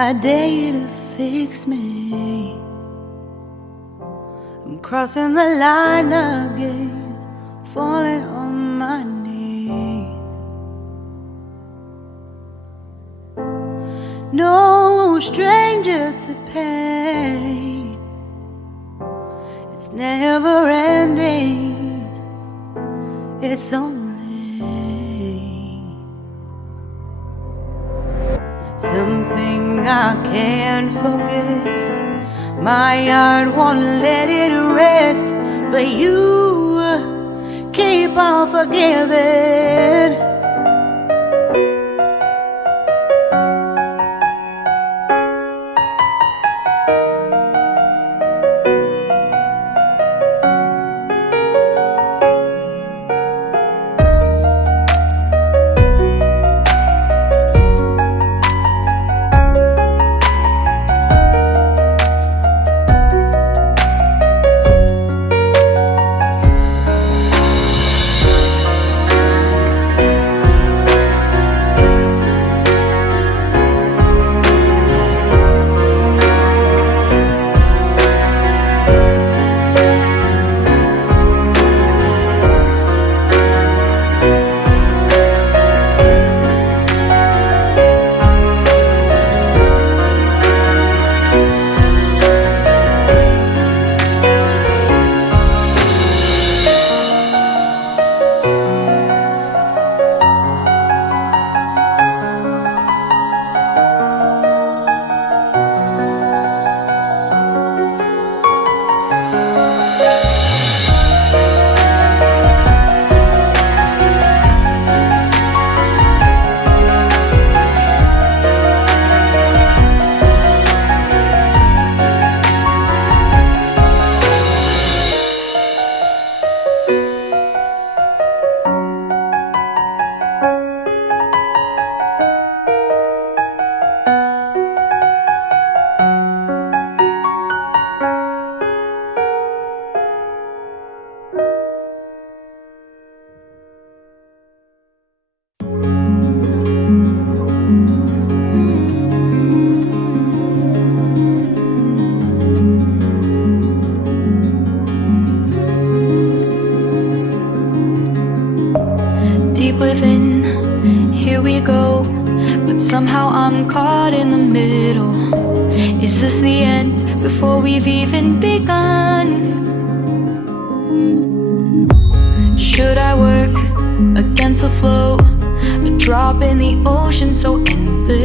I dare you to fix me. I'm crossing the line again, falling on my knees. No stranger to pain, it's never ending, it's only something I can't forget. My heart won't let it rest, but you keep on forgiving. Within, here we go, but somehow I'm caught in the middle. Is this the end before we've even begun? Should I work against the flow, a drop in the ocean so endless?